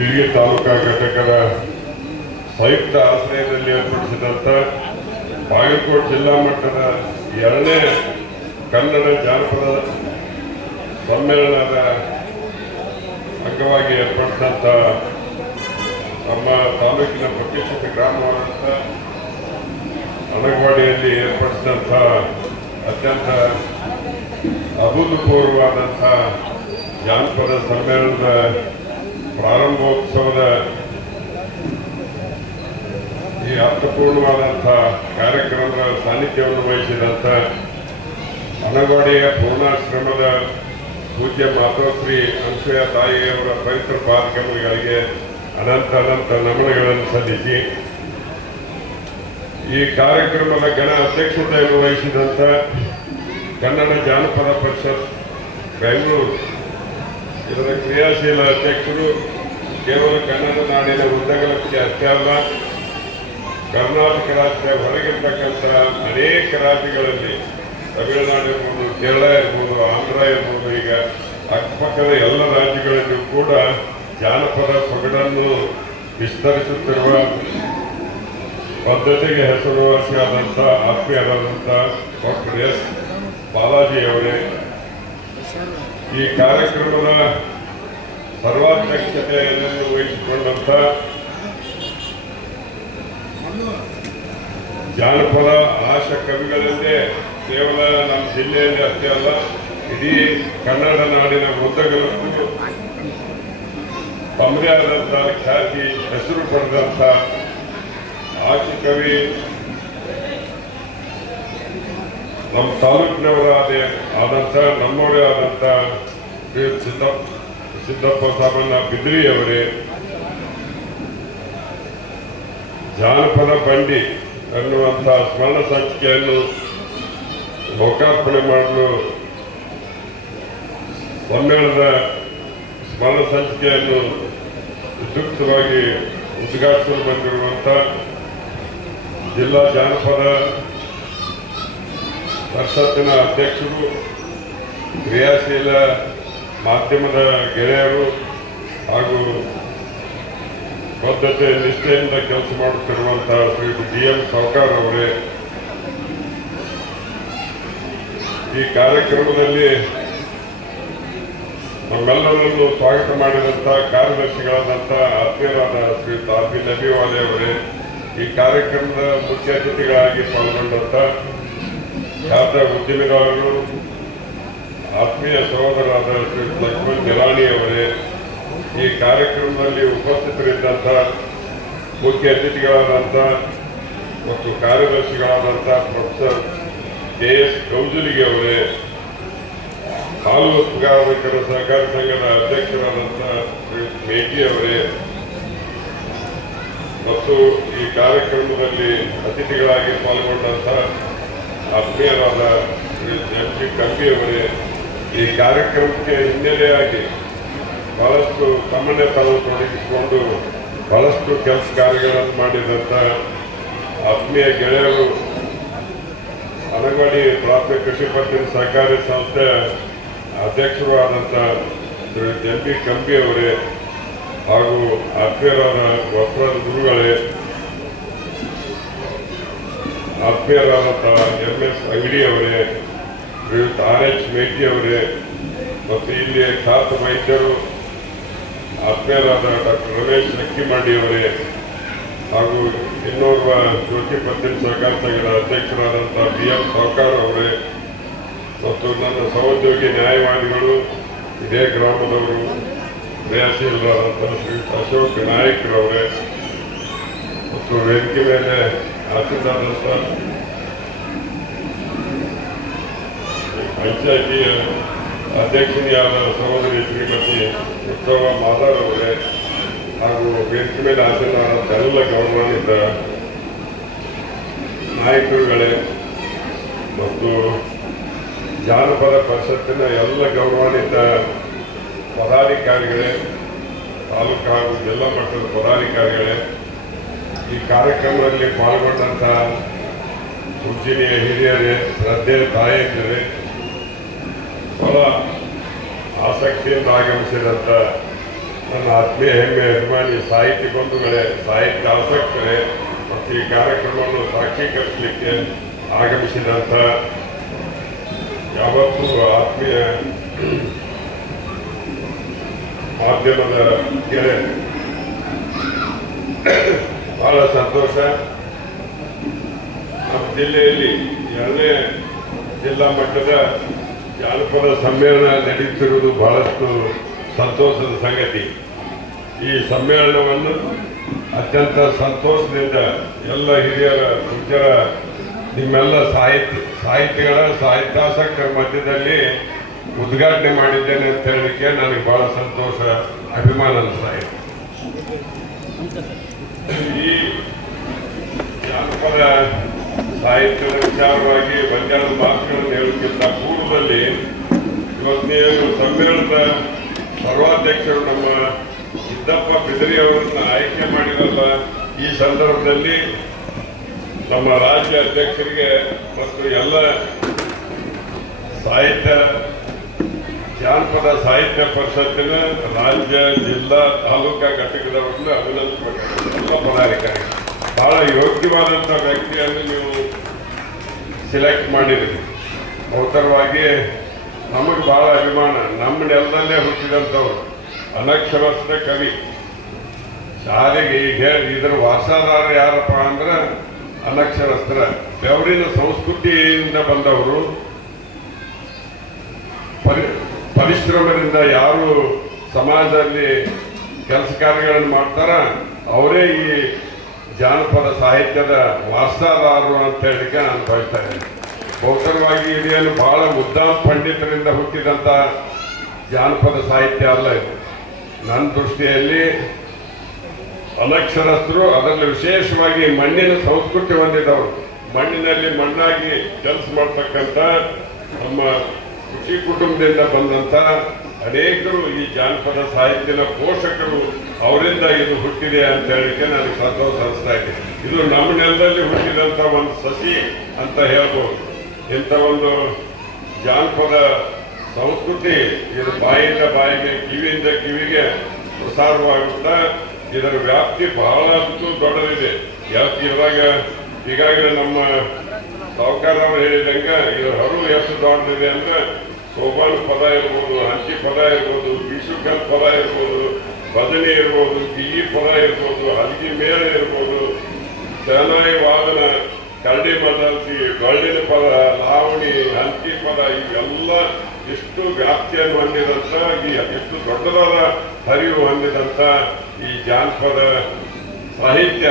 ಬೀಳಿಗೆ ತಾಲೂಕಾ ಘಟಕದ ಸಂಯುಕ್ತ ಆಶ್ರಯದಲ್ಲಿ ಏರ್ಪಡಿಸಿದಂಥ ಬಾಗಲಕೋಟೆ ಜಿಲ್ಲಾ ಮಟ್ಟದ ಎರಡನೇ ಕನ್ನಡ ಜಾನಪದ ಸಮ್ಮೇಳನದ ಅಂಗವಾಗಿ ಏರ್ಪಡಿಸಿದಂಥ ನಮ್ಮ ತಾಲೂಕಿನ ಪ್ರತಿಷ್ಠಿತ ಗ್ರಾಮವಾದಂಥ ಅಣಗವಾಡಿಯಲ್ಲಿ ಏರ್ಪಡಿಸಿದಂಥ ಅತ್ಯಂತ ಅಭೂತಪೂರ್ವವಾದಂಥ ಜಾನಪದ ಸಮ್ಮೇಳನದ ಪ್ರಾರಂಭೋತ್ಸವದ ಈ ಅರ್ಥಪೂರ್ಣವಾದಂಥ ಕಾರ್ಯಕ್ರಮದ ಸಾನ್ನಿಧ್ಯವನ್ನು ವಹಿಸಿದಂಥ ಅನಗೋಡೆಯ ಪೂರ್ಣಾಶ್ರಮದ ಪೂಜ್ಯ ಮಾತೋಶ್ರೀ ಅಂಶಯ ತಾಯಿಯವರ ಪವಿತ್ರ ಪಾದಕಗಳಿಗೆ ಅನಂತ ಅನಂತ ನಮನಗಳನ್ನು ಸಲ್ಲಿಸಿ ಈ ಕಾರ್ಯಕ್ರಮದ ಘನ ಅಧ್ಯಕ್ಷತೆಯನ್ನು ವಹಿಸಿದಂಥ ಕನ್ನಡ ಜಾನಪದ ಪರಿಷತ್ ಬೆಂಗಳೂರು. ಇದರ ಕ್ರಿಯಾಶೀಲ ಅಧ್ಯಕ್ಷರು ಕೇವಲ ಕನ್ನಡ ನಾಡಿನ ಉದ್ದಗಲಕ್ಕೆ ಅಷ್ಟೇ ಅಲ್ಲ. ಕರ್ನಾಟಕ ರಾಜ್ಯ ಹೊರಗಿರ್ತಕ್ಕಂಥ ಅನೇಕ ರಾಜ್ಯಗಳಲ್ಲಿ ತಮಿಳುನಾಡು ಇರ್ಬೋದು, ಕೇರಳ ಇರ್ಬೋದು, ಆಂಧ್ರ ಇರ್ಬೋದು, ಈಗ ಅಕ್ಕಪಕ್ಕದ ಎಲ್ಲ ರಾಜ್ಯಗಳಲ್ಲೂ ಕೂಡ ಜಾನಪದ ಸೊಗಡನ್ನು ವಿಸ್ತರಿಸುತ್ತಿರುವ ಪದ್ಧತಿಗೆ ಹೆಸರುವಾಸಿಯಾದಂಥ ಆತ್ಮೀಯರಾದಂಥ ಡಾಕ್ಟರ್ ಎಸ್. ಬಾಲಾಜಿಯವರೇ. ಈ ಕಾರ್ಯಕ್ರಮದ ಸರ್ವಾಧ್ಯಕ್ಷತೆಯನ್ನು ವಹಿಸಿಕೊಂಡಂಥ ಜಾನಪದ ಆಶ ಕವಿಗಳಲ್ಲೇ ಕೇವಲ ನಮ್ಮ ಜಿಲ್ಲೆಯಲ್ಲಿ ಅಷ್ಟೇ ಅಲ್ಲ, ಇಡೀ ಕನ್ನಡ ನಾಡಿನ ಉದ್ದಗಲಕ್ಕೂ ತಮ್ಮದೇ ಆದಂಥ ಖ್ಯಾತಿ, ಹೆಸರು ಪಡೆದಂಥ ಆಶಿ ಕವಿ ನಮ್ಮ ತಾಲೂಕಿನವರಾದ ಆದಂಥ, ನಮ್ಮವರೇ ಆದಂಥ ಸಿದ್ದಪ್ಪ ಸಿದ್ದಪ್ಪ ಸಾಮಣ್ಣ ಬಿದ್ರಿಯವರೇ ಜಾನಪದ ಬಂಡಿ ಅನ್ನುವಂಥ ಸ್ಮರಣ ಸಂಚಿಕೆಯನ್ನು ಲೋಕಾರ್ಪಣೆ ಮಾಡಲು ಸಮ್ಮೇಳನದ ಸ್ಮರಣ ಸಂಚಿಕೆಯನ್ನು ವಿದ್ಯುಕ್ತವಾಗಿ ಉದ್ಘಾಟಿಸಲು ಬಂದಿರುವಂಥ ಜಿಲ್ಲಾ ಜಾನಪದ ಪರಿಷತ್ತಿನ ಅಧ್ಯಕ್ಷರು, ಕ್ರಿಯಾಶೀಲ ಮಾಧ್ಯಮದ ಗೆಳೆಯರು ಹಾಗೂ ಬದ್ಧತೆ, ನಿಷ್ಠೆಯಿಂದ ಕೆಲಸ ಮಾಡುತ್ತಿರುವಂತಹ ಶ್ರೀ ಡಿ ಎಂ ಸಾವ್ಕಾರ್ ಅವರೇ, ಈ ಕಾರ್ಯಕ್ರಮದಲ್ಲಿ ನಮ್ಮೆಲ್ಲರನ್ನು ಸ್ವಾಗತ ಮಾಡಿದಂತಹ ಕಾರ್ಯದರ್ಶಿಗಳಾದಂಥ ಆತ್ಮೀಯರಾದ ಶ್ರೀ ತಾಪಿ ನಬಿವಾಲೆ ಅವರೇ, ಈ ಕಾರ್ಯಕ್ರಮದ ಮುಖ್ಯ ಅತಿಥಿಗಳಾಗಿ ಪಾಲ್ಗೊಂಡಂಥ ಖ್ಯಾತ ಉದ್ಯಮಿದಾರರು ಆತ್ಮೀಯ ಸಹೋದರಾದ ಶ್ರೀ ಲಕ್ಷ್ಮಣ್ ಜಲಾನಿ ಅವರೇ ಈ ಕಾರ್ಯಕ್ರಮದಲ್ಲಿ ಉಪಸ್ಥಿತರಿದ್ದಂಥ ಮುಖ್ಯ ಅತಿಥಿಗಳಾದಂಥ ಮತ್ತು ಕಾರ್ಯದರ್ಶಿಗಳಾದಂಥ ಪ್ರೊಫೆಸರ್ ಕೆ ಎಸ್ ಕೌಜಲಿಗೆ ಅವರೇ, ಹಾಲು ಉತ್ಪಾದಕರ ಸಹಕಾರ ಸಂಘದ ಅಧ್ಯಕ್ಷರಾದಂಥ ಶ್ರೀ ಮೇಟಿ ಅವರೇ, ಮತ್ತು ಈ ಕಾರ್ಯಕ್ರಮದಲ್ಲಿ ಅತಿಥಿಗಳಾಗಿ ಪಾಲ್ಗೊಂಡಂಥ ಆತ್ಮೀಯರಾದ ಶ್ರೀ ಎಂ ಜಿ ಅವರೇ ಈ ಕಾರ್ಯಕ್ರಮಕ್ಕೆ ಹಿನ್ನೆಲೆಯಾಗಿ ಬಹಳಷ್ಟು ತಮ್ಮನ್ನೇ ತಾವು ತೊಡಗಿಸಿಕೊಂಡು ಬಹಳಷ್ಟು ಕೆಲಸ ಕಾರ್ಯಗಳನ್ನು ಮಾಡಿದಂಥ ಆತ್ಮೀಯ ಗೆಳೆಯರು ಅನಗವಾಡಿ ಪ್ರಾಥಮಿಕ ಕೃಷಿ ಪತ್ತಿನ ಸಹಕಾರಿ ಸಂಸ್ಥೆ ಅಧ್ಯಕ್ಷರು ಆದಂಥ ಶ್ರೀ ಎಂ ಪಿ ಕಂಬಿ ಅವರೇ ಹಾಗೂ ಆತ್ಮೀಯರಾದ ವಸ್ತ್ರದ ಗುರುಗಳೇ, ಆತ್ಮೀಯರಾದಂಥ ಎಂ ಎಸ್ ಅಂಗಡಿ ಅವರೇ ಶ್ರೀಯುತ ಆರ್ ಎಚ್ ಮೇಟಿ ಅವರೇ ಮತ್ತು ಇಲ್ಲಿಯ ಖ್ಯಾತ ವೈದ್ಯರು ಆತ್ಮೀಯರಾದ ಡಾಕ್ಟರ್ ರಮೇಶ್ ಅಕ್ಕಿಮಾಡಿ ಅವರೇ ಹಾಗೂ ಇನ್ನೋರ್ವ ಜ್ಯೋತಿ ಪತ್ತಿನ ಸಹಕಾರ ಸಂಘದ ಅಧ್ಯಕ್ಷರಾದಂಥ ಬಿ ಎಂ ಸಾವ್ಕಾರ್ ಅವರೇ ಮತ್ತು ನನ್ನ ಸಹೋದ್ಯೋಗಿ ನ್ಯಾಯವಾದಿಗಳು, ಇದೇ ಗ್ರಾಮದವರು ಕ್ರಿಯಾಶೀಲರಾದಂಥ ಶ್ರೀ ಅಶೋಕ್ ನಾಯಕರವರೇ ಮತ್ತು ವೇದಿಕೆ ಮೇಲೆ ಆಸೀನರಾದಂಥ ಪಂಚಾಯತಿಯ ಅಧ್ಯಕ್ಷನಿಯಾದ ಸಹೋದರಿ ಶ್ರೀಮತಿ ಉತ್ಸವ ಮಾದಾರ್ ಅವರೇ ಹಾಗೂ ವೇದಿಕೆ ಮೇಲೆ ಆಸೀನರಾದಂಥ ಎಲ್ಲ ಗೌರವಾನ್ವಿತ ನಾಯಕರುಗಳೇ ಮತ್ತು ಜಾನಪದ ಪರಿಷತ್ತಿನ ಎಲ್ಲ ಗೌರವಾನ್ವಿತ ಪದಾಧಿಕಾರಿಗಳೇ, ತಾಲೂಕು ಹಾಗೂ ಜಿಲ್ಲಾ ಮಟ್ಟದ ಪದಾಧಿಕಾರಿಗಳೇ, ಈ ಕಾರ್ಯಕ್ರಮದಲ್ಲಿ ಪಾಲ್ಗೊಂಡಂಥ ಪೂಜನೀಯ ಹಿರಿಯರೇ ಶ್ರದ್ಧೆ ತಾಯಂದಿರೇ ಬಹಳ ಆಸಕ್ತಿಯಿಂದ ಆಗಮಿಸಿದಂಥ ನನ್ನ ಆತ್ಮೀಯ ಹೆಮ್ಮೆ ಅಭಿಮಾನಿ ಸಾಹಿತ್ಯ ಬಂಧುಗಳೇ, ಸಾಹಿತ್ಯ ಆಸಕ್ತರೇ, ಮತ್ತು ಈ ಕಾರ್ಯಕ್ರಮವನ್ನು ಸಾಕ್ಷೀಕರಿಸಲಿಕ್ಕೆ ಆಗಮಿಸಿದಂಥ ಯಾವತ್ತೂ ಆತ್ಮೀಯ ಮಾಧ್ಯಮದ ಗೆಳೆ ಬಹಳ ಸಂತೋಷ. ನಮ್ಮ ಜಿಲ್ಲೆಯಲ್ಲಿ ಎರಡನೇ ಜಿಲ್ಲಾ ಮಟ್ಟದ ಜಾನಪದ ಸಮ್ಮೇಳನ ನಡೆಯುತ್ತಿರುವುದು ಬಹಳಷ್ಟು ಸಂತೋಷದ ಸಂಗತಿ. ಈ ಸಮ್ಮೇಳನವನ್ನು ಅತ್ಯಂತ ಸಂತೋಷದಿಂದ ಎಲ್ಲ ಹಿರಿಯರ, ಪೂಜ್ಯರ, ನಿಮ್ಮೆಲ್ಲ ಸಾಹಿತ್ಯ ಸಾಹಿತ್ಯಗಳ ಸಾಹಿತ್ಯಾಸಕ್ತರ ಮಧ್ಯದಲ್ಲಿ ಉದ್ಘಾಟನೆ ಮಾಡಿದ್ದೇನೆ ಅಂತ ಹೇಳಲಿಕ್ಕೆ ನನಗೆ ಬಹಳ ಸಂತೋಷ, ಅಭಿಮಾನ ಅನಿಸ್ತಾ ಈ ಜಾನಪದ ಸಾಹಿತ್ಯದ ವಿಚಾರವಾಗಿ ಒಂದೆರಡು ಮಾತುಗಳನ್ನು ಹೇಳೋಕ್ಕಿಂತ ಇವತ್ತೇನು ಸಮ್ಮೇಳನದ ಸರ್ವಾಧ್ಯಕ್ಷರು ನಮ್ಮ ಸಿದ್ದಪ್ಪ ಬಿದರಿ ಅವರನ್ನ ಆಯ್ಕೆ ಮಾಡಿರಲ್ಲ ಈ ಸಂದರ್ಭದಲ್ಲಿ ನಮ್ಮ ರಾಜ್ಯ ಅಧ್ಯಕ್ಷರಿಗೆ ಮತ್ತು ಎಲ್ಲ ಸಾಹಿತ್ಯ, ಜಾನಪದ ಸಾಹಿತ್ಯ ಪರಿಷತ್ತಿನ ರಾಜ್ಯ, ಜಿಲ್ಲಾ, ತಾಲೂಕಾ ಘಟಕದವರನ್ನು ಅಭಿನಂದಿಸಬೇಕು ಪದಾಧಿಕಾರಿ ಬಹಳ ಯೋಗ್ಯವಾದಂಥ ವ್ಯಕ್ತಿಯನ್ನು ನೀವು ಸಿಲೆಕ್ಟ್ ಮಾಡಿರಿ ಬಹುತರವಾಗಿ ನಮಗೆ ಬಹಳ ಅಭಿಮಾನ. ನಮ್ಮ ನೆಲದಲ್ಲೇ ಹುಟ್ಟಿದಂಥವ್ರು. ಅನಕ್ಷರಸ್ಥ ಕವಿ. ಶಾಲೆಗೆ ಈಗ ಇದರ ವಾರಸಾದಾರ ಯಾರಪ್ಪ ಅಂದ್ರೆ ಅನಕ್ಷರಸ್ಥರ ಬೆವರಿನ ಸಂಸ್ಕೃತಿಯಿಂದ ಬಂದವರು. ಪರಿ, ಪರಿಶ್ರಮದಿಂದ ಯಾರು ಸಮಾಜದಲ್ಲಿ ಕೆಲಸ ಕಾರ್ಯಗಳನ್ನು ಮಾಡ್ತಾರ, ಅವರೇ ಈ ಜಾನಪದ ಸಾಹಿತ್ಯದ ವಾರಸಾದಾರರು ಅಂತ ಹೇಳಿಕೆ ನಾನು ಬಯಸ್ತಾ ಇದ್ದೇನೆ. ಬಹುತರವಾಗಿ ಇದೇನು ಬಹಳ ಮುದ್ದಾಂ ಪಂಡಿತರಿಂದ ಹುಟ್ಟಿದಂಥ ಜಾನಪದ ಸಾಹಿತ್ಯ ಅಲ್ಲ ಇದು. ನನ್ನ ದೃಷ್ಟಿಯಲ್ಲಿ ಅನಕ್ಷರಸ್ಥರು ಅದರಲ್ಲಿ ವಿಶೇಷವಾಗಿ ಮಣ್ಣಿನ ಸಂಸ್ಕೃತಿ ಹೊಂದಿದವರು. ಮಣ್ಣಿನಲ್ಲಿ ಮಣ್ಣಾಗಿ ಕೆಲಸ ಮಾಡ್ತಕ್ಕಂಥ ನಮ್ಮ ಕೃಷಿ ಕುಟುಂಬದಿಂದ ಬಂದಂತ ಅನೇಕರು ಈ ಜಾನಪದ ಸಾಹಿತ್ಯದ ಪೋಷಕರು ಅವರಿಂದ ಇದು ಹುಟ್ಟಿದೆ ಅಂತ ಹೇಳಿಕ್ಕೆ ನನಗೆ ಸಂತೋಷ ಅನಿಸ್ತಾ ಇದೆ. ಇದು ನಮ್ಮ ನೆಲದಲ್ಲಿ ಹುಟ್ಟಿದಂತ ಒಂದು ಸಸಿ ಅಂತ ಹೇಳ್ಬೋದು. ಇಂಥ ಒಂದು ಜಾನಪದ ಸಂಸ್ಕೃತಿ ಇದು ಬಾಯಿಂದ ಬಾಯಿಗೆ, ಕಿವಿಯಿಂದ ಕಿವಿಗೆ ಪ್ರಸಾರವಾಗುತ್ತಾ, ಇದರ ವ್ಯಾಪ್ತಿ ಬಹಳಷ್ಟು ದೊಡ್ಡದಿದೆ. ಯಾಕೆ ಇವಾಗ ಈಗಾಗಲೇ ನಮ್ಮ ಸಾಹುಕಾರವರು ಹೇಳಿದಂಗೆ ಇದರ ಹರು ಎಷ್ಟು ದೊಡ್ಡದಿದೆ ಅಂದ್ರೆ ಸೋಬಾನ್ ಪದ ಇರ್ಬೋದು, ಹಂಚಿ ಪದ ಇರ್ಬೋದು, ಬೀಸುಕಲ್ ಪದ ಇರ್ಬೋದು, ಬದನೆ ಇರ್ಬೋದು ಗಿಗಿ ಪದ ಇರ್ಬೋದು, ಹಲಗಿ ಮೇಳ ಇರ್ಬೋದು ಶರಣಾಯಿ ವಾದನ ಕರಡಿ ಮದರ್ಸಿ ಬಳ್ಳಿನ ಪದ, ಲಾವಣಿ, ಹಂಚಿ ಪದ, ಇವೆಲ್ಲ ಎಷ್ಟು ವ್ಯಾಪ್ತಿಯನ್ನು ಹೊಂದಿದಂತ ಈ ಎಷ್ಟು ದೊಡ್ಡದಾದ ಹರಿವು ಹೊಂದಿದಂಥ ಈ ಜಾನಪದ ಸಾಹಿತ್ಯ,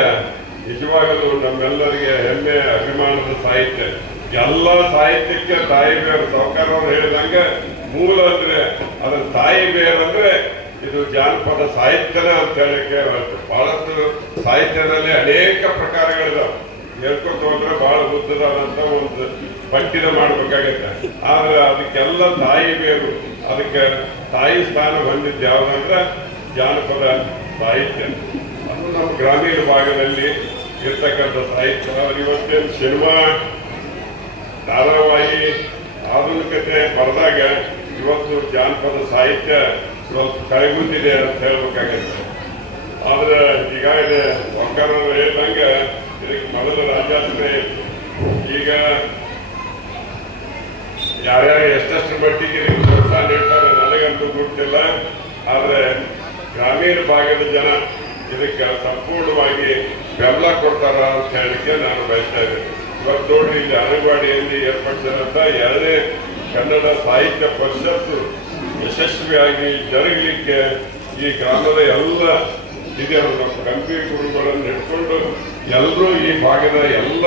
ನಿಜವಾಗಲೂ ನಮ್ಮೆಲ್ಲರಿಗೆ ಹೆಮ್ಮೆ, ಅಭಿಮಾನದ ಸಾಹಿತ್ಯ. ಎಲ್ಲ ಸಾಹಿತ್ಯಕ್ಕೆ ತಾಯಿ ಬೇರು. ಸಾವುಕಾರ ಅವರು ಹೇಳಿದಂಗೆ ಮೂಲ ಅಂದ್ರೆ ಅದರ ತಾಯಿ ಬೇರು ಅಂದ್ರೆ ಇದು ಜಾನಪದ ಸಾಹಿತ್ಯನ ಅಂತ ಹೇಳಕ್ಕೆ ಬಹಳಷ್ಟು ಸಾಹಿತ್ಯದಲ್ಲಿ ಅನೇಕ ಪ್ರಕಾರಗಳಿದಾವೆ. ಹೇಳ್ಕೊತ ಹೋದ್ರೆ ಬಹಳ ಉದ್ದದಾದಂತ ಒಂದು ಪಟ್ಟಿನ ಮಾಡ್ಬೇಕಾಗತ್ತೆ. ಆದ್ರೆ ಅದಕ್ಕೆಲ್ಲ ತಾಯಿ ಬೇಕು ಅದಕ್ಕೆ ತಾಯಿ ಸ್ಥಾನ ಬಂದಿದ್ದು ಯಾವ್ದಂದ್ರೆ ಜಾನಪದ ಸಾಹಿತ್ಯ. ಅದು ನಮ್ಮ ಗ್ರಾಮೀಣ ಭಾಗದಲ್ಲಿ ಇರ್ತಕ್ಕಂಥ ಸಾಹಿತ್ಯ. ಇವತ್ತೇನು ಸಿನಿಮಾ, ಧಾರಾವಾಹಿ, ಆಧುನಿಕತೆ ಬರೆದಾಗ ಇವತ್ತು ಜಾನಪದ ಸಾಹಿತ್ಯ ಸ್ವಲ್ಪ ಕೈಗುಂದಿದೆ ಅಂತ ಹೇಳ್ಬೇಕಾಗತ್ತೆ. ಆದ್ರೆ ಈಗಾಗಲೇ ಒಕ್ಕರರು ಹೇಳ್ದಂಗೆ ಮೊದಲು ರಾಜ್ಯಾಸ್ತ್ರೆ ಈಗ ಯಾರ್ಯಾರು ಎಷ್ಟೆಷ್ಟು ಮಟ್ಟಿಗೆ ನೀವು ಕೆಲಸ ನೀಡ್ತಾರೆ ನನಗಂತೂ ಗೊತ್ತಿಲ್ಲ. ಆದ್ರೆ ಗ್ರಾಮೀಣ ಭಾಗದ ಜನ ಇದಕ್ಕೆ ಸಂಪೂರ್ಣವಾಗಿ ಬೆಂಬಲ ಕೊಡ್ತಾರ ಅಂತ ಹೇಳಿಕೆ ನಾನು ಬಯಸ್ತಾ ಇದ್ದೇನೆ. ಇವತ್ತು ನೋಡ್ರಿ ಇಲ್ಲಿ ಅಂಗನವಾಡಿಯಲ್ಲಿ ಏರ್ಪಡಿಸಿದಂತ ಎರಡನೇ ಕನ್ನಡ ಸಾಹಿತ್ಯ ಪರಿಷತ್ತು ಯಶಸ್ವಿಯಾಗಿ ಜರುಗಲಿಕ್ಕೆ ಈ ಗ್ರಾಮದ ಎಲ್ಲ ಹಿರಿಯರು ನಮ್ಮ ಗಂಭೀರ ಗುರುಗಳನ್ನು ಹಿಡ್ಕೊಂಡು ಎಲ್ಲರೂ ಈ ಭಾಗದ ಎಲ್ಲ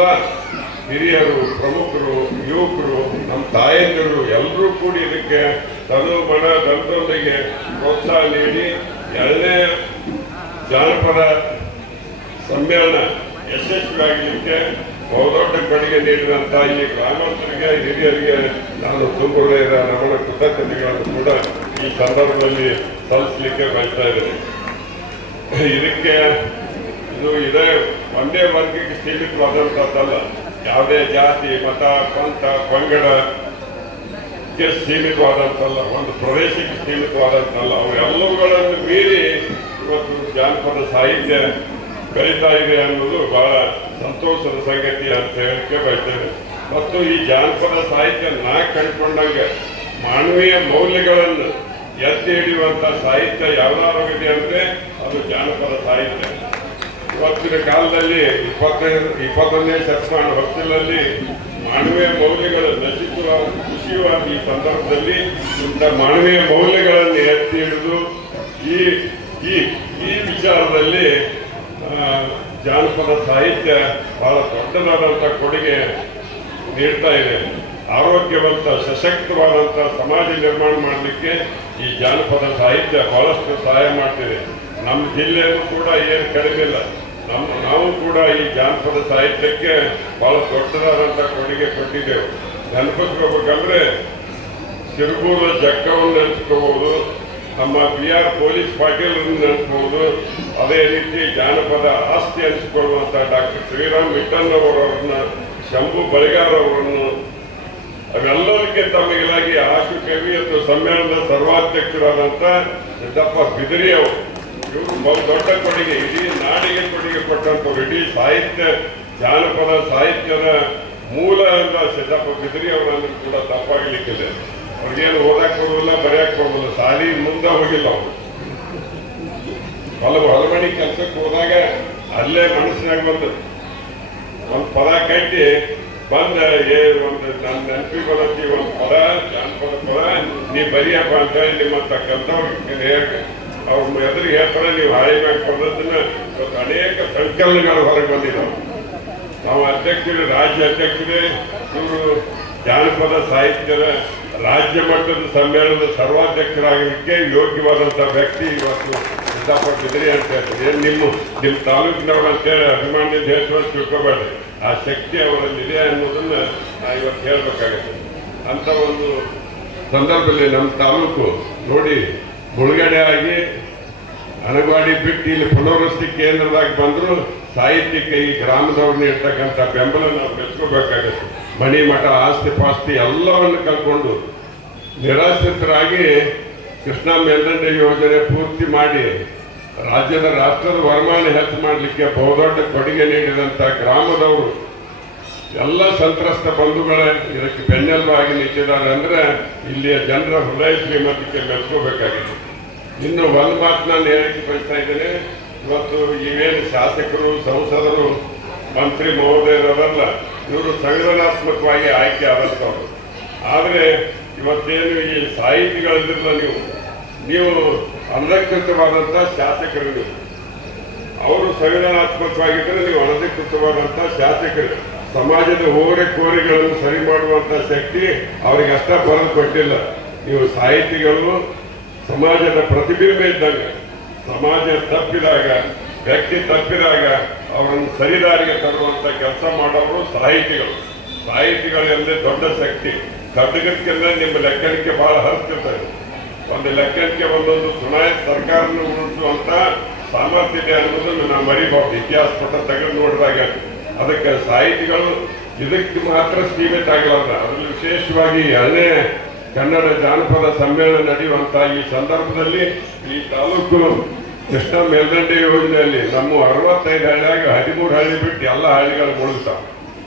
ಹಿರಿಯರು, ಪ್ರಮುಖರು, ಯುವಕರು, ನಮ್ಮ ತಾಯಂದಿರು, ಎಲ್ಲರೂ ಕೂಡಿ ಇದಕ್ಕೆ ತನು ಮನ ದಂತೊಂದಿಗೆ ಪ್ರೋತ್ಸಾಹ ನೀಡಿ ಎರಡನೇ ಜಾನಪದ ಸಮ್ಮೇಳನ ಯಶಸ್ವಿಯಾಗಲಿಕ್ಕೆ ಬಹುದೊಡ್ಡ ಕೊಡುಗೆ ನೀಡಿದಂಥ ಈ ಗ್ರಾಮಸ್ಥರಿಗೆ, ಹಿರಿಯರಿಗೆ ನಾನು ತುಂಬ ನಮ್ಮ ಕೃತಜ್ಞತೆಗಳನ್ನು ಕೂಡ ಈ ಸಂದರ್ಭದಲ್ಲಿ ಸಲ್ಲಿಸಲಿಕ್ಕೆ ಬಯಸ್ತಾ ಇದ್ದೇನೆ. ಇದಕ್ಕೆ ಇದು ಇದೇ ಒಂದೇ ವರ್ಗಕ್ಕೆ ಸೀಮಿತವಾದಂಥದ್ದಲ್ಲ ಯಾವುದೇ ಜಾತಿ, ಮತ, ಪಂಥ, ಪಂಗಡ ಸೀಮಿತವಾದಂಥಲ್ಲ ಒಂದು ಪ್ರದೇಶಕ್ಕೆ ಸೀಮಿತವಾದಂತಲ್ಲ ಅವೆಲ್ಲವುಗಳನ್ನು ಮೀರಿ ಇವತ್ತು ಜಾನಪದ ಸಾಹಿತ್ಯ ಬೆಳೀತಾ ಇದೆ ಅನ್ನೋದು ಬಹಳ ಸಂತೋಷದ ಸಂಗತಿ ಅಂತ ಹೇಳಕ್ಕೆ ಬಯಸ್ತೇನೆ. ಮತ್ತು ಈ ಜಾನಪದ ಸಾಹಿತ್ಯ ನಾ ಕಂಡುಕೊಂಡಂಗೆ ಮಾನವೀಯ ಮೌಲ್ಯಗಳನ್ನು ಎತ್ತಿ ಹಿಡಿಯುವಂಥ ಸಾಹಿತ್ಯ ಯಾವ್ದಾಗಿದೆ ಅಂದ್ರೆ ಅದು ಜಾನಪದ ಸಾಹಿತ್ಯ. ಇವತ್ತಿನ ಕಾಲದಲ್ಲಿ ಇಪ್ಪತ್ತೈದು ಇಪ್ಪತ್ತೊಂದನೇ ಶತಮಾನ ಹೊತ್ತಿನಲ್ಲಿ ಮಾನವೀಯ ಮೌಲ್ಯಗಳು ನಶಿಸುವ ಖುಷಿಯುವ ಈ ಸಂದರ್ಭದಲ್ಲಿ ಇಂಥ ಮಾನವೀಯ ಮೌಲ್ಯಗಳನ್ನು ಎತ್ತಿ ಹಿಡಿದು ಈ ಈ ಈ ವಿಚಾರದಲ್ಲಿ ಜಾನಪದ ಸಾಹಿತ್ಯ ಬಹಳ ದೊಡ್ಡದಾದಂಥ ಕೊಡುಗೆ ನೀಡ್ತಾ ಇದೆ. ಆರೋಗ್ಯವಂತ, ಸಶಕ್ತವಾದಂಥ ಸಮಾಜ ನಿರ್ಮಾಣ ಮಾಡಲಿಕ್ಕೆ ಈ ಜಾನಪದ ಸಾಹಿತ್ಯ ಬಹಳಷ್ಟು ಸಹಾಯ ಮಾಡ್ತಿದೆ. ನಮ್ಮ ಜಿಲ್ಲೆಯೂ ಕೂಡ ಏನು ಕಡಿಮೆ ಇಲ್ಲ. ನಮ್ಮ ನಾವು ಕೂಡ ಈ ಜಾನಪದ ಸಾಹಿತ್ಯಕ್ಕೆ ಬಹಳ ದೊಡ್ಡದಾದಂಥ ಕೊಡುಗೆ ಕೊಟ್ಟಿದ್ದೆವು. ನೆನಪಿಸ್ಕೋಬೇಕಂದ್ರೆ ಸಿರುಗೂರ ಜಕ್ಕವನ್ನು ನೆನೆಸ್ಕೋಬಹುದು, ನಮ್ಮ ಬಿ ಆರ್ ಪೊಲೀಸ್ ಪಾಟೀಲ್ ನೆನೆಸ್ಬಹುದು ಅದೇ ರೀತಿ ಜಾನಪದ ಆಸ್ತಿ ಅನಿಸಿಕೊಳ್ಳುವಂಥ ಡಾಕ್ಟರ್ ಶ್ರೀರಾಮ್ ಮಿಟ್ಟನ್ ಅವರವ್ರನ್ನ ಶಂಭು ಬಳಿಗಾರ್ ಅವರನ್ನು ಅವೆಲ್ಲದಕ್ಕೆ ತಮಗಿಲಾಗಿ ಆಶು ಕವಿ ಅಥವಾ ಸಮ್ಮೇಳನದ ಸರ್ವಾಧ್ಯಕ್ಷರಾದಂಥ ಸಿದ್ದಪ್ಪ ಬಿದಿರಿ ಅವರು ಬಹು ದೊಡ್ಡ ಕೊಡುಗೆ ಇಡೀ ನಾಡಿಗೆ ಕೊಡುಗೆ ಕೊಟ್ಟಂಥವ್ರು ಇಡೀ ಸಾಹಿತ್ಯ, ಜಾನಪದ ಸಾಹಿತ್ಯದ ಮೂಲ ಎಲ್ಲ ಸಿದ್ದಪ್ಪ ಬಿದಿರಿ ಅವರನ್ನು ಕೂಡ ತಪ್ಪಾಗಲಿಕ್ಕಿದೆ. ಅವ್ರಿಗೇನು ಓದಕ್ಕೆ ಬರೋದಿಲ್ಲ ಬರೆಯಕ್ಕೆ ಬರೋದಿಲ್ಲ, ಸಾಲಿ ಮುಂದೆ ಹೋಗಿಲ್ಲ ಅವರು. ಹೊಲ ಹೊಲಮಣಿ ಕೆಲಸಕ್ಕೆ ಹೋದಾಗ ಅಲ್ಲೇ ಮನಸ್ಸಿನಾಗ ಬಂದು ಒಂದು ಪದ ಕಟ್ಟಿ ಬಂದ, ಏ, ಒಂದು ನನ್ನ ನೆನಪಿಗೆ ಬರತ್ತಿ ಒಂದು ಪದ, ಜಾನಪದ ಪದ, ನೀ ಬರಿಯಪ್ಪ ಅಂತ ಹೇಳಿ ನಿಮ್ಮಂತ ಕಲ್ತವ್ರಿಗೆ ಅವ್ರ ಎದುರು ಹೇಳ್ತಾರೆ ನೀವು ಹಾಳಿ ಅನ್ನೋದನ್ನ ಇವತ್ತು ಅನೇಕ ಸಂಕಲನಗಳು ಹೊರಗೆ ಬಂದಿದ್ದಾವೆ ನಾವು ಅಧ್ಯಕ್ಷರು, ರಾಜ್ಯ ಅಧ್ಯಕ್ಷರೇ, ಇವರು ಜಾನಪದ ಸಾಹಿತ್ಯದ ರಾಜ್ಯ ಮಟ್ಟದ ಸಮ್ಮೇಳನದ ಸರ್ವಾಧ್ಯಕ್ಷರಾಗಲಿಕ್ಕೆ ಯೋಗ್ಯವಾದಂಥ ವ್ಯಕ್ತಿ ಇವತ್ತು ಇಷ್ಟಪಟ್ಟಿದ್ರಿ ಅಂತ ಹೇಳ್ತೀನಿ. ಏನು ನಿಮ್ಮ ನಿಮ್ಮ ತಾಲೂಕಿನವರು ಅಂತೇಳಿ ಅಭಿಮಾನಿ ಹೇಳ್ತಾರೆ ತಿಳ್ಕೊಬೇಡ್ರಿ. ಆ ಶಕ್ತಿ ಅವರಲ್ಲಿದೆ ಅನ್ನೋದನ್ನು ಇವತ್ತು ಹೇಳ್ಬೇಕಾಗತ್ತೆ. ಅಂತ ಒಂದು ಸಂದರ್ಭದಲ್ಲಿ ನಮ್ಮ ತಾಲೂಕು ನೋಡಿ ಮುಳುಗಡೆ ಆಗಿ ಅನಗವಾಡಿ ಬಿಟ್ಟು ಇಲ್ಲಿ ಪುನರ್ವಸತಿ ಕೇಂದ್ರದಾಗ ಬಂದ್ರು ಸಾಹಿತ್ಯಕ್ಕೆ ಈ ಗ್ರಾಮದವ್ರನ್ನ ಇರ್ತಕ್ಕಂಥ ಬೆಂಬಲ ನಾವು ಮೆಚ್ಕೋಬೇಕಾಗತ್ತೆ. ಮಣಿ ಮಠ, ಆಸ್ತಿ ಪಾಸ್ತಿ ಎಲ್ಲವನ್ನು ಕಲ್ಕೊಂಡು ನಿರಾಶ್ರಿತರಾಗಿ ಕೃಷ್ಣ ಮೇಲ್ದಂಡೆ ಯೋಜನೆ ಪೂರ್ತಿ ಮಾಡಿ ರಾಜ್ಯದ ರಾಷ್ಟ್ರದ ವರಮಾನ ಹೆಚ್ಚು ಮಾಡಲಿಕ್ಕೆ ಬಹುದೊಡ್ಡ ಕೊಡುಗೆ ನೀಡಿದಂಥ ಗ್ರಾಮದವರು ಎಲ್ಲ ಸಂತ್ರಸ್ತ ಬಂಧುಗಳ, ಇದಕ್ಕೆ ಬೆನ್ನೆಲುಬಾಗಿ ನಿಂತಿದ್ದಾರೆ ಅಂದ್ರೆ ಇಲ್ಲಿಯ ಜನರ ಹೃದಯ ಶ್ರೀಮಂತಿಕೆ ಮೆಚ್ಕೋಬೇಕಾಗಿದೆ. ಇನ್ನು ಒಂದು ಮಾತು ನಾನು ಹೇಳಕ್ಕೆ ಬಯಸ್ತಾ ಇದ್ದೇನೆ. ಇವತ್ತು ಇವೇನು ಶಾಸಕರು, ಸಂಸದರು, ಮಂತ್ರಿ ಮಹೋದಯರವರೆಲ್ಲ ಇವರು ಸಂವಿಧಾನಾತ್ಮಕವಾಗಿ ಆಯ್ಕೆ ಆದಂಥವ್ರು ಆದರೆ ಇವತ್ತೇನು ಈ ಸಾಹಿತಿಗಳಿದ್ರಲ್ಲ ನೀವು? ನೀವು ಅನಧಿಕೃತವಾದಂಥ ಶಾಸಕರು ಅವರು ಸಂವಿಧಾನಾತ್ಮಕವಾಗಿದ್ದರೆ ನೀವು ಅನಧಿಕೃತವಾದಂಥ ಶಾಸಕರು. ಸಮಾಜದ ಹೋರೆ ಕೋರಿಗಳನ್ನು ಸರಿ ಮಾಡುವಂತ ಶಕ್ತಿ ಅವರಿಗೆ ಅಷ್ಟ ಬರೆದು ಕೊಟ್ಟಿಲ್ಲ. ನೀವು ಸಾಹಿತಿಗಳು, ಸಮಾಜದ ಪ್ರತಿಬಿಂಬ ಇದ್ದಾಗ, ಸಮಾಜ ತಪ್ಪಿದಾಗ, ವ್ಯಕ್ತಿ ತಪ್ಪಿದಾಗ ಅವರನ್ನು ಸರಿದಾರಿಗೆ ತರುವಂತ ಕೆಲಸ ಮಾಡೋರು ಸಾಹಿತಿಗಳು. ಸಾಹಿತಿಗಳೆಂದ್ರೆ ದೊಡ್ಡ ಶಕ್ತಿ. ಖಡ್ಗಕ್ಕೆಲ್ಲ ನಿಮ್ಮ ಲೆಕ್ಕಕ್ಕೆ ಬಹಳ ಹರಿಸ್ತಿರ್ತಾರೆ ಒಂದು ಲೆಕ್ಕಕ್ಕೆ ಒಂದೊಂದು ಚುನಾಯಿತ ಸರ್ಕಾರನ ಉಳಿಸುವಂತ ಸಾಮರ್ಥ್ಯ ಅನ್ನೋದನ್ನು ನಾವು ಮರಿಬಹುದು. ಇತಿಹಾಸ ಪುಟ ತೆಗೆದು ನೋಡಿದಾಗ ಅದಕ್ಕೆ ಸಾಹಿತಿಗಳು ಇದಕ್ಕೆ ಮಾತ್ರ ಸೀಮಿತ ಆಗಿಲ್ಲ ಅದರಲ್ಲಿ ವಿಶೇಷವಾಗಿ ಎರಡನೇ ಕನ್ನಡ ಜಾನಪದ ಸಮ್ಮೇಳನ ನಡೆಯುವಂತ ಈ ಸಂದರ್ಭದಲ್ಲಿ ಈ ತಾಲೂಕು ಕೃಷ್ಣ ಮೇಲ್ದಂಡೆ ಯೋಜನೆಯಲ್ಲಿ ನಮ್ಮ ಅರವತ್ತೈದು ಹಳ್ಳಿಯಾಗ ಹದಿಮೂರು ಹಳ್ಳಿ ಬಿಟ್ಟು ಎಲ್ಲ ಹಳ್ಳಿಗಳು ಮುಳುಗ್ತಾವ.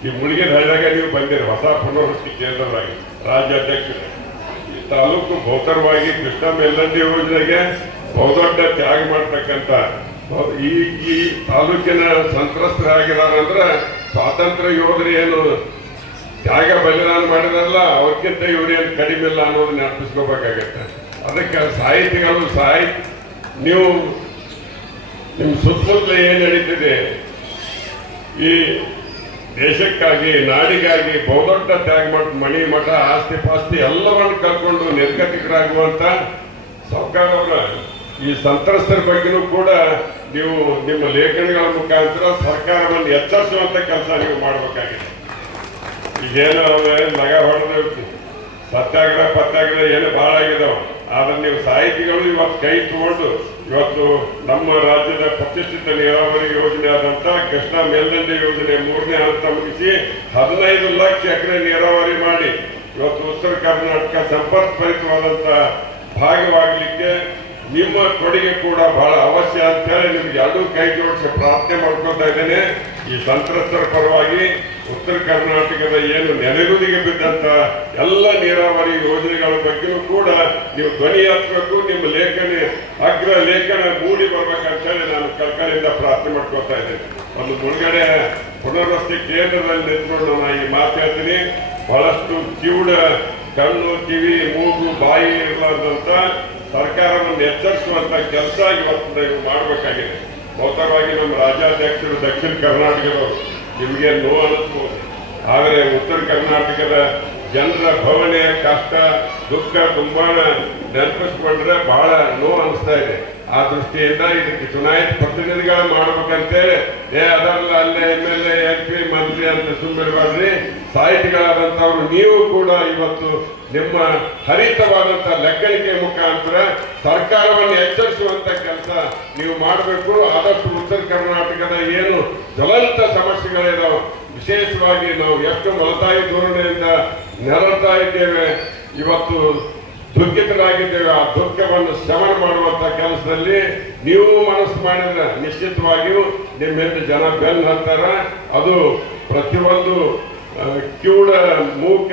ಈ ಮುಳುಗಿದ ಹಳ್ಳಿಯಾಗ ನೀವು ಬಂದಿರಿ, ಹೊಸ ಪುನರ್ವಸತಿ ಕೇಂದ್ರವಾಗಿ, ರಾಜ್ಯಾಧ್ಯಕ್ಷರೇ. ಈ ತಾಲೂಕು ಭೌತರವಾಗಿ ಕೃಷ್ಣ ಮೇಲ್ದಂಡೆ ಯೋಜನೆಗೆ ಬಹುದೊಡ್ಡ ತ್ಯಾಗ ಮಾಡ್ತಕ್ಕಂಥ ಈ ಈ ತಾಲೂಕಿನ ಸಂತ್ರಸ್ತರಾಗಿದ್ದಾರೆ ಸ್ವಾತಂತ್ರ್ಯ ಯೋಧರು ಏನು ತ್ಯಾಗ ಬಲಿದಾನ ಮಾಡಿದಾರಲ್ಲ, ಅವ್ರಿಗಿಂತ ಇವ್ರೇನು ಕಡಿಮೆ ಇಲ್ಲ ಅನ್ನೋದು ನೆನಪಿಸ್ಕೋಬೇಕಾಗತ್ತೆ. ಅದಕ್ಕೆ ಸಾಹಿತಿಗಳು ಸಾಹಿತ್ಯ ನೀವು ನಿಮ್ಮ ಸುತ್ತಮುತ್ತಲ ಏನು ನಡೀತಿದೆ? ಈ ದೇಶಕ್ಕಾಗಿ, ನಾಡಿಗಾಗಿ ಬಹುದೊಡ್ಡ ತ್ಯಾಗ ಮಾಡಿ ಮಣಿ ಮಠ, ಆಸ್ತಿ ಪಾಸ್ತಿ ಎಲ್ಲವನ್ನು ಕಲ್ಕೊಂಡು ನಿರ್ಗತಿಕರಾಗುವಂತ ಸರ್ಕಾರವರ ಈ ಸಂತ್ರಸ್ತರ ಬಗ್ಗೆನೂ ಕೂಡ ನೀವು ನಿಮ್ಮ ಲೇಖನಗಳ ಮುಖಾಂತರ ಸರ್ಕಾರವನ್ನು ಎಚ್ಚರಿಸುವಂತ ಕೆಲಸ ನೀವು ಮಾಡಬೇಕಾಗಿದೆ. ಈಗೇನು ನಗ ಹೊಡೆದು ಸತ್ಯಾಗ್ರಹ, ಪತ್ಯಾಗ್ರಹ ಏನು ಬಹಳ ಆಗಿದಾವ. ಆದ್ರೆ ನೀವು ಸಾಹಿತಿಗಳು ಇವತ್ತು ಕೈ ತಗೊಂಡು ಇವತ್ತು ನಮ್ಮ ರಾಜ್ಯದ ಪ್ರತಿಷ್ಠಿತ ನೀರಾವರಿ ಯೋಜನೆ ಆದಂತ ಕೃಷ್ಣ ಮೇಲ್ದಂಡೆ ಯೋಜನೆ ಮೂರನೇ ಹಂತ ಮುಗಿಸಿ ಹದಿನೈದು ಲಕ್ಷ ಎಕರೆ ನೀರಾವರಿ ಮಾಡಿ ಇವತ್ತು ಉತ್ತರ ಕರ್ನಾಟಕ ಸಂಪರ್ಕಭರಿತವಾದಂತ ಭಾಗವಾಗಲಿಕ್ಕೆ ನಿಮ್ಮ ಕೊಡುಗೆ ಕೂಡ ಬಹಳ ಅವಶ್ಯ ಅಂತ ಹೇಳಿ ನಿಮ್ಗೆ ಎರಡೂ ಕೈ ಜೋಡಿಸಿ ಪ್ರಾರ್ಥನೆ ಮಾಡ್ಕೊತಾ ಇದ್ದೇನೆ. ಈ ಸಂತ್ರಸ್ತರ ಪರವಾಗಿ ಉತ್ತರ ಕರ್ನಾಟಕದ ಏನು ನೆನೆಗುದಿಗೆ ಬಿದ್ದಂತ ಎಲ್ಲ ನೀರಾವರಿ ಯೋಜನೆಗಳ ಬಗ್ಗೆಯೂ ಕೂಡ ನೀವು ಧ್ವನಿ ಹಚ್ಚಬೇಕು, ನಿಮ್ಮ ಲೇಖನ, ಅಗ್ರ ಲೇಖನ ಮೂಡಿ ಬರ್ಬೇಕಂತ ಹೇಳಿ ನಾನು ಕಳ್ಕಳಿಂದ ಪ್ರಾರ್ಥನೆ ಮಾಡ್ಕೊತಾ ಇದ್ದೇನೆ. ಒಂದು ಮುಳುಗಡೆ ಪುನರ್ವಸತಿ ಕೇಂದ್ರದಲ್ಲಿ ನಿಂತ್ಕೊಂಡು ನಾನು ಈ ಮಾತು ಹೇಳ್ತೀನಿ. ಬಹಳಷ್ಟು ಕಿವುಡ, ಕಣ್ಣು, ಕಿವಿ, ಮೂಗು, ಬಾಯಿ ಇರಲಾರ್ದಂತ ಸರ್ಕಾರವನ್ನು ಎಚ್ಚರಿಸುವಂತ ಕೆಲಸ ಇವತ್ತು ನೀವು ಮಾಡಬೇಕಾಗಿದೆ. ಮೊತ್ತವಾಗಿ ನಮ್ಮ ರಾಜ್ಯಾಧ್ಯಕ್ಷರು ದಕ್ಷಿಣ ಕರ್ನಾಟಕದವರು ನಿಮಗೆ ನೋವು ಅನಿಸ್ಬೋದು. ಆದರೆ ಉತ್ತರ ಕರ್ನಾಟಕದ ಜನರ ಭವನೆ, ಕಷ್ಟ, ದುಃಖ ತುಂಬಾ ನೆನಪಿಸ್ಕೊಂಡ್ರೆ ಬಹಳ ನೋವು ಅನಿಸ್ತಾ ಇದೆ. ಆ ದೃಷ್ಟಿಯಿಂದ ಇದಕ್ಕೆ ಚುನಾಯಿತ ಪ್ರತಿನಿಧಿಗಳು ಮಾಡ್ಬೇಕಂತೇಳಿ, ಏ ಅದಲ್ಲ ಅಲ್ಲೇ M L A M P ಮಂತ್ರಿ ಅಂತ ಸುಮ್ಮನೆ ಸಾಹಿತಿಗಳಾದಂಥವ್ರು, ನೀವು ಕೂಡ ಇವತ್ತು ನಿಮ್ಮ ಹರಿತವಾದಂಥ ಲೆಕ್ಕಣಿಕೆ ಮುಖಾಂತರ ಸರ್ಕಾರವನ್ನು ಎಚ್ಚರಿಸುವಂತ ಕೆಲಸ ನೀವು ಮಾಡಬೇಕು. ಆದಷ್ಟು ಉತ್ತರ ಕರ್ನಾಟಕದ ಏನು ಜ್ವಲಂತ ಸಮಸ್ಯೆಗಳಿದಾವೆ, ವಿಶೇಷವಾಗಿ ನಾವು ಎಷ್ಟು ಮಲತಾಯಿ ಧೋರಣೆಯಿಂದ ನೆರಳ್ತಾ ಇದ್ದೇವೆ, ಇವತ್ತು ದುಃಖಿತರಾಗಿದ್ದೇವೆ ಆ ದುಃಖವನ್ನು ಶಮನ ಮಾಡುವಂತ ಕೆಲಸದಲ್ಲಿ ನೀವು ಮನಸ್ಸು ಮಾಡಿದ್ರೆ ನಿಶ್ಚಿತವಾಗಿಯೂ ನಿಮ್ಮ ಹಿಂದೆ ಜನ ಬೆನ್ನು ಅದು ಪ್ರತಿಯೊಂದು ಕಿವುಡ ಮೂಕ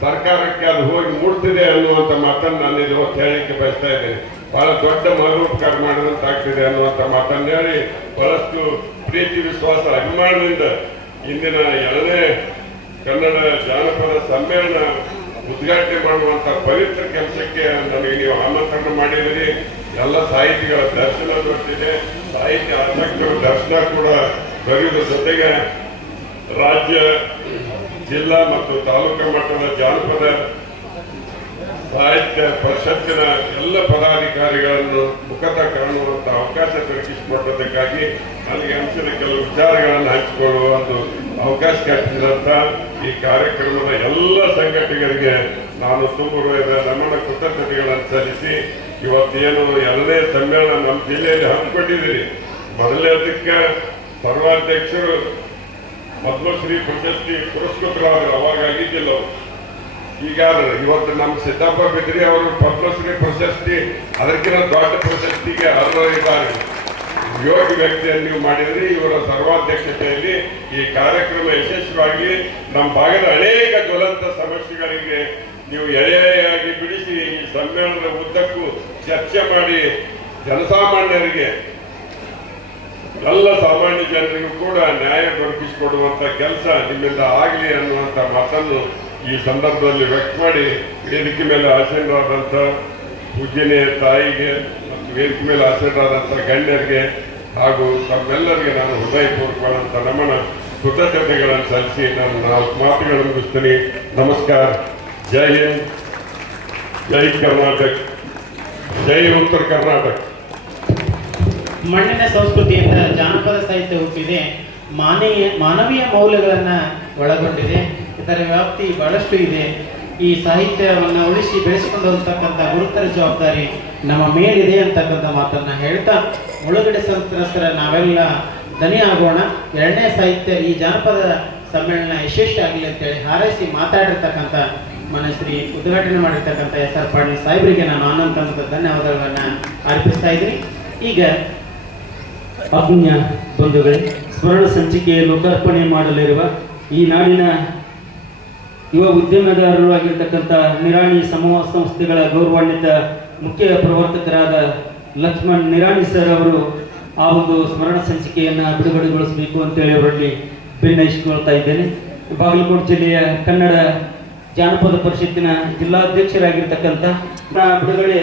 ಸರ್ಕಾರಕ್ಕೆ ಅದು ಹೋಗಿ ಮೂಡ್ತಿದೆ ಅನ್ನುವಂತ ಮಾತನ್ನು ನಾನು ಇವತ್ತು ಹೇಳಲಿಕ್ಕೆ ಬಯಸ್ತಾ ಇದ್ದೇನೆ. ಬಹಳ ದೊಡ್ಡ ಮರುಪಕಾರ ಮಾಡಿದಂತಾಗ್ತಿದೆ ಅನ್ನುವಂಥ ಮಾತನ್ನು ಹೇಳಿ ಬಹಳಷ್ಟು ಪ್ರೀತಿ, ವಿಶ್ವಾಸ, ಅಭಿಮಾನದಿಂದ ಇಂದಿನ ಎರಡನೇ ಕನ್ನಡ ಜಾನಪದ ಸಮ್ಮೇಳನ ಉದ್ಘಾಟನೆ ಮಾಡುವಂತ ಪವಿತ್ರ ಕೆಲಸಕ್ಕೆ ನಮಗೆ ನೀವು ಆಮಂತ್ರಣ ಮಾಡಿದಿರಿ ಎಲ್ಲ ಸಾಹಿತಿಗಳ ದರ್ಶನ ದೊರೆತಿದೆ ಸಾಹಿತ್ಯ ಆಸಕ್ತರ ದರ್ಶನ ಕೂಡ ದೊರೆಯುವ ಜೊತೆಗೆ ರಾಜ್ಯ, ಜಿಲ್ಲಾ ಮತ್ತು ತಾಲೂಕು ಮಟ್ಟದ ಜಾನಪದ ಸಾಹಿತ್ಯ ಪರಿಷತ್ತಿನ ಎಲ್ಲ ಪದಾಧಿಕಾರಿಗಳನ್ನು ಮುಖತ ಕಾಣುವಂಥ ಅವಕಾಶ ದೊರಕಿಸಿಕೊಟ್ಟದಕ್ಕಾಗಿ ಅಲ್ಲಿಗೆ ಅಂಶದ ಕೆಲವು ವಿಚಾರಗಳನ್ನು ಹಂಚಿಕೊಳ್ಳುವ ಒಂದು ಅವಕಾಶ ಕಲ್ಪಿಸಿದಂತ ಈ ಕಾರ್ಯಕ್ರಮದ ಎಲ್ಲ ಸಂಘಟಕರಿಗೆ ನಾನು ತುಂಬ ನಮನ ಕೃತಜ್ಞತೆಗಳನ್ನು ಸಲ್ಲಿಸಿ, ಇವತ್ತೇನು ಎರಡನೇ ಸಮ್ಮೇಳನ ನಮ್ಮ ಜಿಲ್ಲೆಯಲ್ಲಿ ಹಮ್ಮಿಕೊಂಡಿದ್ದೀರಿ. ಮೊದಲನೇದಕ್ಕೆ ಸರ್ವಾಧ್ಯಕ್ಷರು ಪದ್ಮಶ್ರೀ ಪ್ರಶಸ್ತಿ ಪುರಸ್ಕೃತರಾದರು, ಅವಾಗ ಆಗಿದ್ದಿಲ್ಲ ಈಗ ಇವತ್ತು ನಮ್ಮ ಸಿದ್ದಪ್ಪ ಬಿದ್ರಿ ಅವರು ಪದ್ಮಶ್ರೀ ಪ್ರಶಸ್ತಿ, ಅದಕ್ಕಿಂತ ದೊಡ್ಡ ಪ್ರಶಸ್ತಿಗೆ ಅರ್ಹರಿದ್ದಾರೆ. ಯೋಗಿ ವ್ಯಕ್ತಿಯನ್ನು ನೀವು ಮಾಡಿದ್ರಿ, ಇವರ ಸರ್ವಾಧ್ಯಕ್ಷತೆಯಲ್ಲಿ ಈ ಕಾರ್ಯಕ್ರಮ ಯಶಸ್ವಿಯಾಗಿ ನಮ್ಮ ಭಾಗದ ಅನೇಕ ಜ್ವಲಂತ ಸಮಸ್ಯೆಗಳಿಗೆ ನೀವು ಎಳೆಯಾಗಿ ಬಿಡಿಸಿ ಈ ಸಮ್ಮೇಳನದ ಉದ್ದಕ್ಕೂ ಚರ್ಚೆ ಮಾಡಿ ಜನಸಾಮಾನ್ಯರಿಗೆ, ಎಲ್ಲ ಸಾಮಾನ್ಯ ಜನರಿಗೂ ಕೂಡ ನ್ಯಾಯ ದೊರಕಿಸಿಕೊಡುವಂತ ಕೆಲಸ ನಿಮ್ಮಿಂದ ಆಗಲಿ ಅನ್ನುವಂತ ಮಾತನ್ನು ಈ ಸಂದರ್ಭದಲ್ಲಿ ವ್ಯಕ್ತ ಮಾಡಿ ವೇದಿಕೆ ಮೇಲೆ ಆಸೀನರಾದಂಥ ಪೂಜ್ಯನೇ ತಾಯಿಗೆ ಮತ್ತು ವೇದಿಕೆ ಮೇಲೆ ಆಸೀನರಾದಂಥ ಗಣ್ಯರಿಗೆ ಹಾಗೂ ತಮ್ಮೆಲ್ಲರಿಗೆ ನಾನು ಹೃದಯಪೂರ್ವಕವಾದಂಥ ನಮನ ಕೃತಜ್ಞತೆಗಳನ್ನು ಸಲ್ಲಿಸಿ ನಾನು ನಾಲ್ಕು ಮಾತುಗಳನ್ನು ಮುಗಿಸ್ತೀನಿ. ನಮಸ್ಕಾರ. ಜೈ ಹಿಂದ್. ಜೈ ಕರ್ನಾಟಕ. ಜೈ ಉತ್ತರ ಕರ್ನಾಟಕ. ಮಣ್ಣಿನ ಸಂಸ್ಕೃತಿಯಿಂದ ಜಾನಪದ ಸಾಹಿತ್ಯ ಹುಟ್ಟಿದೆ. ಮಾನವೀಯ ಮಾನವೀಯ ಮೌಲ್ಯಗಳನ್ನು ಒಳಗೊಂಡಿದೆ. ಇದರ ವ್ಯಾಪ್ತಿ ಬಹಳಷ್ಟು ಇದೆ. ಈ ಸಾಹಿತ್ಯವನ್ನು ಉಳಿಸಿ ಬೆಳೆಸಿಕೊಂಡು ಹೋಗ್ತಕ್ಕಂಥ ಗುರುತರ ಜವಾಬ್ದಾರಿ ನಮ್ಮ ಮೇಲಿದೆ ಅಂತಕ್ಕಂಥ ಮಾತನ್ನ ಹೇಳ್ತಾ ಮುಳುಗಡೆ ಸಂತ್ರಸ್ತರ ನಾವೆಲ್ಲ ದನಿ ಆಗೋಣ. ಎರಡನೇ ಸಾಹಿತ್ಯ ಈ ಜಾನಪದ ಸಮ್ಮೇಳನ ಯಶಸ್ವಿ ಆಗಲಿ ಅಂತೇಳಿ ಹಾರೈಸಿ ಮಾತಾಡಿರ್ತಕ್ಕಂಥ ಮನಶ್ರೀ ಉದ್ಘಾಟನೆ ಮಾಡಿರ್ತಕ್ಕಂಥ ಎಸ್ ಆರ್ ಪಾಟೀಲ್ ಸಾಹೇಬರಿಗೆ ನಾನು ಅನಂತ ಧನ್ಯವಾದಗಳನ್ನು ಅರ್ಪಿಸ್ತಾ ಇದ್ದೀನಿ. ಈಗ ಆತ್ಮೀಯ ಬಂಧುಗಳೇ, ಸ್ಮರಣ ಸಂಚಿಕೆಯ ಲೋಕಾರ್ಪಣೆ ಮಾಡಲಿರುವ ಈ ನಾಡಿನ ಯುವ ಉದ್ಯಮದಾರರು ಆಗಿರ್ತಕ್ಕಂಥ ನಿರಾಣಿ ಸಮೂಹ ಸಂಸ್ಥೆಗಳ ಗೌರವಾನ್ವಿತ ಮುಖ್ಯ ಪ್ರವರ್ತಕರಾದ ಲಕ್ಷ್ಮಣ್ ನಿರಾಣಿ ಸರ್ ಅವರು ಆ ಒಂದು ಸ್ಮರಣ ಸಂಚಿಕೆಯನ್ನು ಬಿಡುಗಡೆಗೊಳಿಸಬೇಕು ಅಂತೇಳಿ ಅವರಲ್ಲಿ ಭಿನ್ನಯಿಸಿಕೊಳ್ತಾ ಇದ್ದೇನೆ. ಬಾಗಲಕೋಟೆ ಜಿಲ್ಲೆಯ ಕನ್ನಡ ಜಾನಪದ ಪರಿಷತ್ತಿನ ಜಿಲ್ಲಾಧ್ಯಕ್ಷರಾಗಿರ್ತಕ್ಕಂಥ ಬಿಡುಗಡೆ